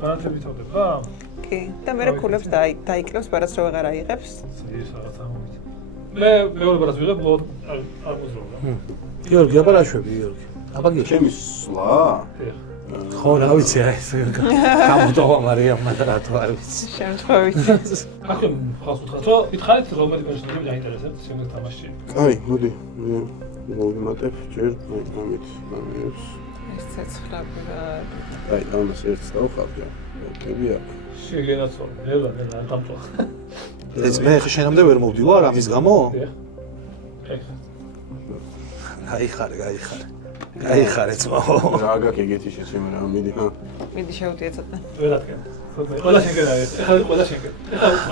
ბარათები თავდება? კი. და მე რეკულებს დაიკლებს ბარათს რო აღარ აიღებს. ის რაღაცა მომით. მე მეორე ბარათს ვიღებ, არ მოძრაობა. გიორგი, აბა რა შვები, გიორგი? აბა გიორგი. ჩემი სვლა? ხო, რა ვიცი, აი ეს გამოდოვა მარიამმა და რატო არ ვიცი. შემთხვევით. ახლა ხავს უთხრათ, რომ ითხარით რომელი პერსონაჟი გაინტერესებთ შემდეგ თამაში. აი, მოდი. მოვიმატებ ჯერ ამით ამებს. ეს ცეცხლები რა. აი, ამას ერთს დავხარჯა. ოკეი, აქ. შეგენაცვალ, ნელა არ დამტვა. ეს მე ხე შენამდე ვერ მოვდივარ ამის გამო? ეხა. გაიხარე. გაიხარე ძმაო. რა გაქვს ეგეთი შეცემა რა მიდი ხა. მიდი შევდიე ცოტა. ვერატკენ. ყველა შენკენ არის. ეხლა ყველა შენკენ.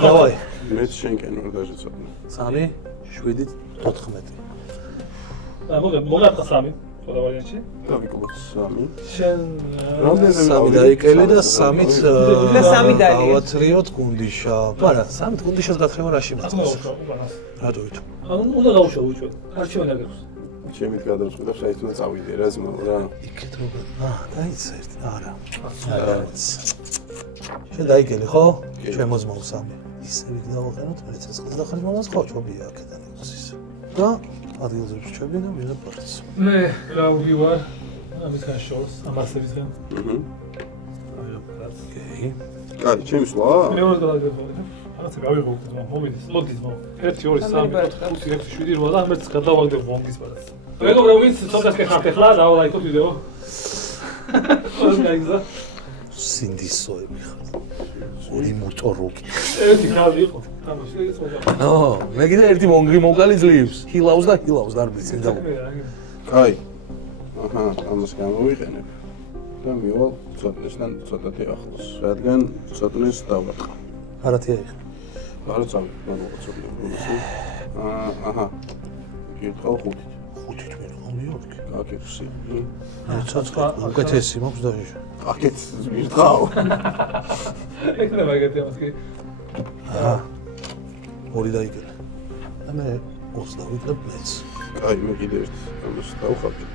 დავაი. მეც შენკენ ვარ დაჟე ცოტა. 3, 7, 14. მოგატყა 3 ყველა ვარიანტში. დავიკლოთ 3. შენ რამდენზე 3 დაიკელი და 3-ით და 3 დალია. ავათრიოთ გუნდიშა. არა, 3 გუნდიშას გათხრება რაში მართავს. რატო ვითო? ანუ უნდა გავუშავო უჩვენ. არჩევანი აქვს. ჩემით გადავწყვიტე საერთოდ წავიდე რა ძმა რა. იქეთ როგორ დაიცა ერთ. არა. შენ დაიკელი ხო? შემოზმოვ 3. ისე ვიქ დავაყენოთ მე ცეცხლს და ხარ მომას ხო ჩობია აქედან უსის. და ადგილზე ვშჩები და მივაპარც. მე რავი ვარ. ამის ხაშოს, ამასებისგან. აი აპარატ. ოკეი. კაი, ჩემი სვლა? მე ვარ გადაგებოდი. რაღაცა გავიღო, მომიდის, მოდის მო. 1 2 3 4 5 6 7 8 და ამერც გადავაგდებ ვონგის პარას. მეგობრებო, ვინც ცოტას გეხართ ახლა, დაულაიქოთ ვიდეო. ყველს გაიგზა. სინდისოები ხარ. ორი მოტოროკი. ერთი გავი იყო. თამაში ეს მოდა. ნო, მე კიდე ერთი მონგი მოკალი ძლივს. ჰილავს და დარბის წინ და. კაი. აჰა, ამას გამოვიყენებ. და მივალ ცოტნესთან ცოტათი ახლოს. რადგან ცოტნეს დავაყრა. არათია იხ. არა წავი, მოგო ცოტნე. აჰა. გითხავ 5. 5-ით მერყავი ოქი. აკეთსი. ცოცხა უკეთესი მაქვს და ისე. აკეთს მირთყავ. ეკნე მაგათი ამას კი. აა. ორი დაიგერა. და მე 20 დავიკლებ მეც. კაი, მე კიდე ერთ ამას დავხაბდი.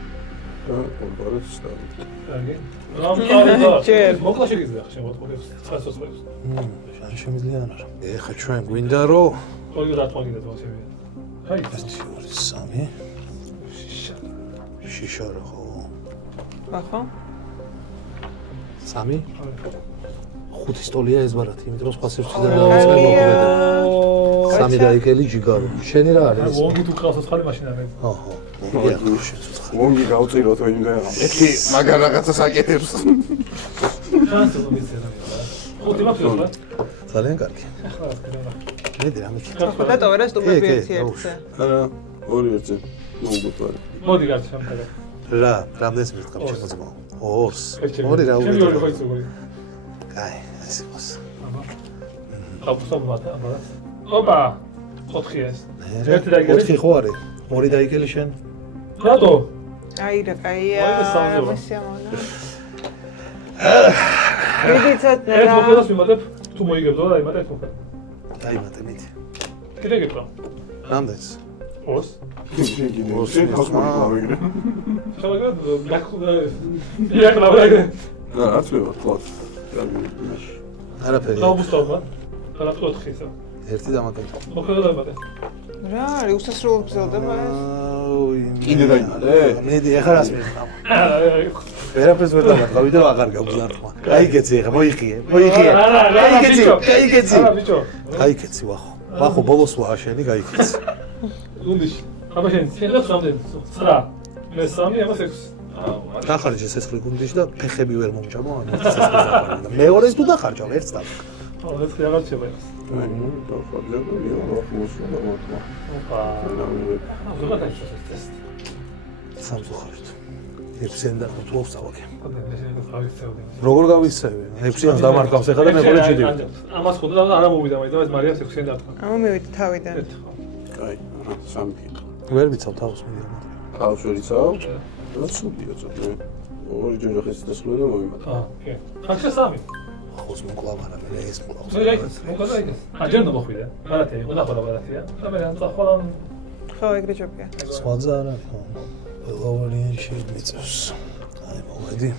და ორბარად დავი. კარგი. რა ჯერ. მოკლა შეგიძლია ხა შემოწყობს 900. შენ შემიძლია არა. ეხა ჩვენ გვინდა რომ ორი რატყვაგინდა თვალშები. აი ეს 3 შიშა რა ხო? ახო? 3 5 სტოლია ეს ბარათი, იმიტომ რომ სხვა სივრციდან დავიწყებ. 3 დაიკელი ჯიგარო. შენი რა არის? ვონგი თუ ყავს ხალი მაშინ არის. აჰა. ვონგი გავწიროთ იმდენ. ეხი მაგარ რაღაცას აკეთებს. ჩანს რომ ისე რა. ხუთი მაქვს. ძალიან კარგი. ახლა რა. მედი რამე. ხო და ტოვერა სტუმრები ერთ-ერთზე. არა, ორი ერთზე. მოგუწვარი. მოდი გაჩ სამთაგა. რა, რამდენს მირთყავ შემოძმო? 2. ორი რა ჩემი ორი უბრალოდ. ხო იცოდი. კაი, ეს იყოს. აბა, აბა. ოპა. 4 ეს. ერთი დაიგე. 4 ხო არის? 2 დაიგელი შენ? რატო? აი რა კაია. აი, ეს სამზეა. მოსიამონა. მიდი ცოტნე ერთ რა. მოკლედას ვიმატებ, თუ მოიგებდო და იმატებ მოკლედ. დაიმატე მიდი. კიდე გეკრა. რამდენს? 2. შენ კიდე შენ ხავს მაგარი. შევაგებ გაკუდა. იაკლა ვაგე. და არც მე ვარ თვალ. მაშინ. არაფერი. დაუბუსტავდა. და 4 ისა. ერთი დამატებ. მოკლედ დაიმატე. რა არის უსასრულო გზელდება ეს? კიდე დაიმატე? მედი ახლა რას მირთყავ? ვერაფერს ვერ დამატყავი და აღარ გავგზავნე. გაიგეცი ახლა, მოიხიე. არა, გაიგეცი, გაიგეცი. არა, ბიჭო. გაიგეცი ვახო. ვახო ბოლოს ვაა შენი გაიგეცი. გუნდიში. აბა შენ შეგდებს რამდენი? 9. მე 3, ამას 6. დახარჯე სესხლი გუნდიში და ფეხები ვერ მომჭამო, ანუ სესხლი დახარჯე და მეორეს თუ დახარჯავ ერთს და. ხო, ეს კი აღარ შევა ეს. აი, ნუ დავხარჯე და მივახმოს და მოთმა. ოპა. ზოგადად ეს ტესტი. სამწუხაროდ. 6-იან და 12-ს წავაგე. გავიქცევდი. როგორ გავიცევი? 6-იანს დამარკავს ახლა და მეორე ჩიდივით. ამას ხოდა არა მოვიდა, მაგრამ ეს მარიას 6-იან დარტყა. ამა მივიდე თავიდან. კაი, აჰა, 3 კითხვა. ვერ ვიცავ თავს მიდიო. თავს ვერ იცავ? რა სულია ცოტა. ორი ჯოჯოხის დასხლა და მომიმატა. ოკეი. ხარჩა 3. ხოს მოკლავ არა მე ეს მოკლავს. მე აი, მოკადა იქ. აჯერნო მოხვიდა. ბარათი, უნდა ხოლა ბარათია. და მე ამ წახვალა ხო, ეგრე ჯობია. სხვა ძა არა ხო. ლოვარიანში მიწევს. აი მოვედი.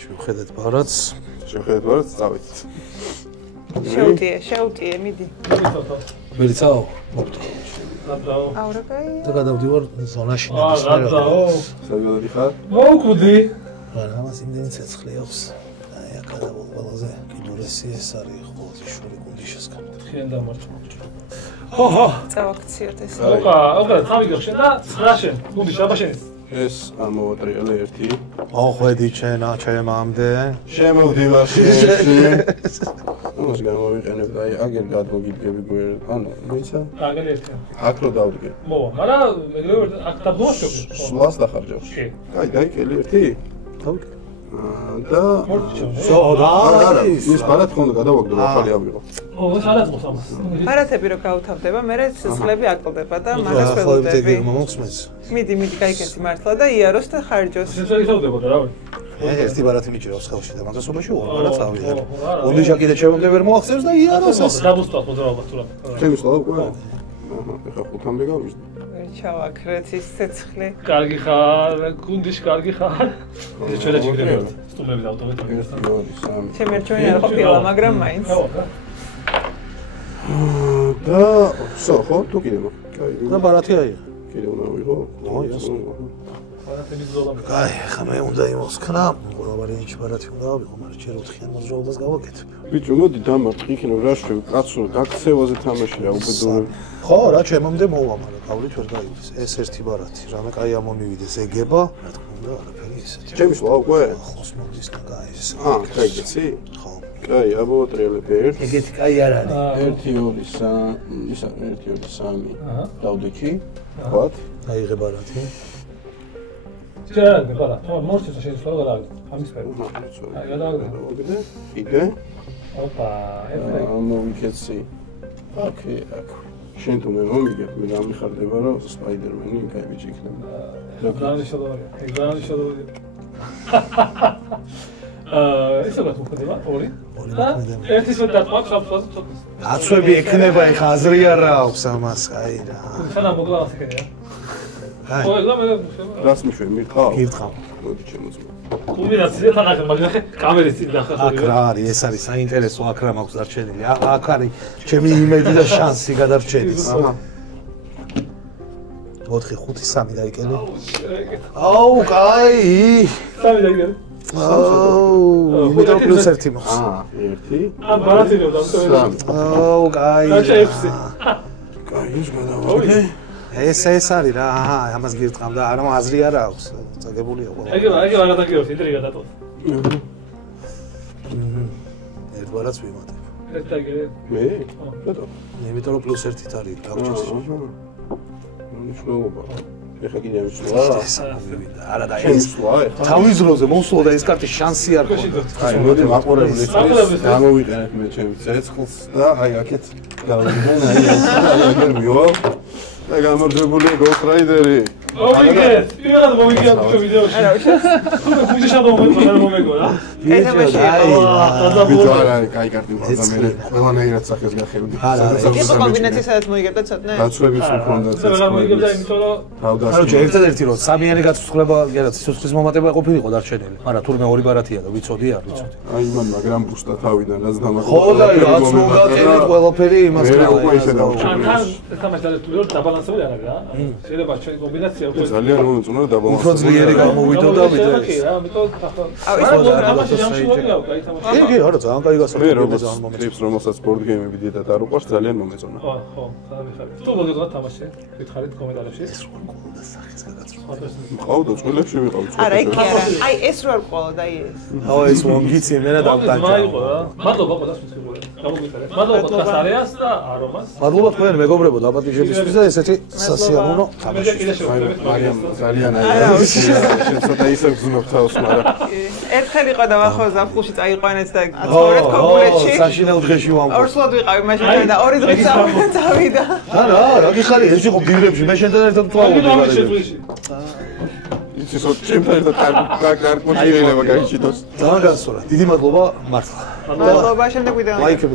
შევხედეთ ბარათს. შევხედეთ ბარათს, წავით. შევტიე, მიდი. ვერიცაო, მოგტო. რატო? აუ რა კაია. და გადავდივარ ზონაში რატო? სადღაც ხარ? მოუკვდი. არა, ამას იმდენი ცეცხლი აქვს. აი, აქ გადავალ ყველაზე კიდურესი ეს არის ხოთიშვილი გუნდიშასგან. ხიან დამარჩა. ჰო. წავაქციოთ ეს. ოკა, თავი გახშენ და 9 შენ. გუნდიში აბა შენის. ეს ამოვატრიალე 1. ოხვედი ჩემამდე. შემოვდივარ შენში. ამას გამოვიყენებ და აი აგერ გადმოგიდგები გვერ. ანუ მოიცა? აგერ ერთი. აქ რო დავდგე. მოვა, მაგრამ მე აქ დაბლოშობ. სვლას დახარჯავს. კი. აი დაიკელი ერთი. დავდგე. და სოდა ის ბარათი ხონდა გადავაგდო ახალი ავიღო. სადაც მოსამს. ბარათები რო გაუთავდება, მე სისხლები აკლდება და მაგას ველოდები. მიდი, გაიქეცი მართლა და იაროს და ხარჯოს. შეიძლება რავი. ერთი ბარათი მიჭირავს ხელში და მაგასობაში ორ ბარათს ავიღებ. ონდიშა კიდე ჩემამდე ვერ მოახსენს და იაროს ეს. დაბუსტავს მოძრაობას თუ რა. ჩემი სლავ უკვე. ეხა ხუთამდე გავიზრდა. ჩავაქრეთ ის ცეცხლი. კარგი ხარ, გუნდიში კარგი ხარ. შეიძლება ჯიგრები. სტუმრები დავტოვეთ. ჩემი ერთიანი არ ყოფილა, მაგრამ მაინც. და სო, ხო, თუ კიდე მო. და ბარათი აიღე. კიდე უნდა ვიღო. ბარათები ზოლა. აი, ხა მე უნდა იმოსქნა, ყურაბარიჩი ბარათი უნდა ავიღო, მაგრამ ჯერ ოთხიან მოძრაობას გავაკეთებ. ბიჭო, მოდი დამარტყი, იქნებ რა შვი, კაცო, დაქცევაზე თამაშია უბედური. ხო, რა ჩემამდე მოვა, მაგრამ გავლით ვერ გაიგეს. ეს ერთი ბარათი, რამე კაი ამომივიდეს ეგება, რა თქმა უნდა, არაფერი ისეთი. ჩემი სვლა უკვე? ხოს მოდის და გაის. კაიგეცი? ხო. კაი, აბოტრიელები ერთ. ეგეთი კაი არ არის. 1 2 3, ისა 1 2 3. დავდექი. ვათ? აიღე ბარათი. შეიძლება ბარა, მორჩეს შეიძლება გადავიდე. ამის ფერი. აი, გადავიდე. იდე? ოპა, ეს მოვიქეცი. ოკეი, აქ. შენ თუ მე მომიგებ, მე გამიხარდება რომ სპაიდერმენი კაი ბიჭი იქნება. გრანიშალოვი. ესე გათხოვდება ორი. ერთის ვერ დაწვა საფსაზე ცოტა. დაცვები ექნება, ეხა აზრი არ აქვს ამას, აი რა. სადა მოგლა ასეკენია. აი. ხო, ეგ მე რას მიშვენ, მირთყავ? გირთყავ. მოდი ჩემოწმე. კომბინაცია თანახე, მაგრამ კამერის წინ დახარჯა. აქ რა არის, ეს არის საინტერესო, აქ რა მაქვს დარჩენილი. აქ არის ჩემი იმედი და შანსი გადარჩენის. აჰა. 4 5 3 დაიკელე. აუ, კაი. 3 დაიკელე. აუ, იმიტომ პლუს 1 მოხს. 1. ბარათი რო დამტოვე. აუ, კაი. რა შეიფსი. კაი, ის გადავაგდე. ეს არის რა, აჰა, ამას გირთყავ და არა აზრი არ აქვს. წაგებულია ყველა. ეგ რა გადაგიოს, ინტრიგა დატო. ერთ ბარათს ვიმატებ. ეს დაიგე. მე? რატო? იმიტომ რომ პლუს 1-ით არის გავჭირს. მნიშვნელობა. ეხა კიდე ვისვლა. არა და ეს ეს თავის დროზე მოსულა და ეს კარტი შანსი არ ქონდა. აი, მოდი მაყურებლის გამოვიყენებ მე ჩემი ცეცხლს და აი აქეთ გავიგენ, აი აგერ მივა. და გამარჯვებული Ghost Rider-ი. მოგიგეთ, პირველად მომიგეთ თქვენ ვიდეოში. არა, თუ ფუძი შადომოვა მომეგო რა. ეთებაში ბიჭო არა, კაი კარტი უყურდა მე ყველანაირად სახეს გახევდი. იყო კომბინაცია სადაც მოიგებდა ცოტნე. დაცვების უფრო და რა მოიგებდა იმიტომ რომ კაროჩე ერთადერთი რომ სამიანი გაცოცხლება, რაღაც სიცოცხლის მომატება ყოფილიყო დარჩენილი. მაგრამ თურმე ორი ბარათია და ვიცოდი არ ვიცოდი. აი მან მაგრამ ბუშტა თავიდან რაც დამახო. ხო და რაც მოგაყენეთ ყველაფერი იმას მე უკვე ისე დავჭირე. თან თამაშს თუ რომ დაბალანსებული არ არის რა. შეიძლება ჩვენი კომბინაცია უკვე ძალიან მომწონდა დაბალანსებული. უფრო ძლიერი გამოვიდო და ვიდე. რა, ამიტომ ახლა აუ, ეს ამაში ჯამში მოგიაო, კაი თამაში. კი, არა, ძალიან კაი მე გასაგებია როგორც ძალიან მომეწონა. ტრიპს რომელსაც ბორდ გეიმები დიდად არ უყვარს ძალიან მომეწონა. ხო, ხო, ხარ. თუ მოგეძღათ თამაში, გითხარით კომენტარებში. და სახის გადაწყვეტა. მყავდა წყვილებში ვიყავ წყვილებში. არა, იქ არა. აი ეს რო არ ყოლოდა აი ეს. აუ, ეს მომგიცი მე და დავტანჯა. მადლობა ყველას ვისურვებ. გამოგიწერეთ. მადლობა პოდკასტ-არეას და არომას. მადლობა თქვენ მეგობრებო დაპატიჟებისთვის და ესეთი სასიამოვნო თამაში. მარიამ ძალიან აი შენ ცოტა ისე გზნობ თავს, მაგრამ ერთხელ იყო და ვახო ზაფხულში წაიყვანეთ და ცხოვრეთ ქობულეთში. საშინელ დღეში ვამბობ. ორსლოდ ვიყავი მაშინ და 2 დღე წავიდა. არა, რა გიხარი, ეს იყო გივრებში, მე შენთან ერთად ვთვალობდი. იცი სულ ჩემთან ერთად კარგ მოჭირება გაიჩიტოს. ძალიან გასწორა. დიდი მადლობა მართლა. მადლობა, შემდეგ ვიდეო. ლაიქები.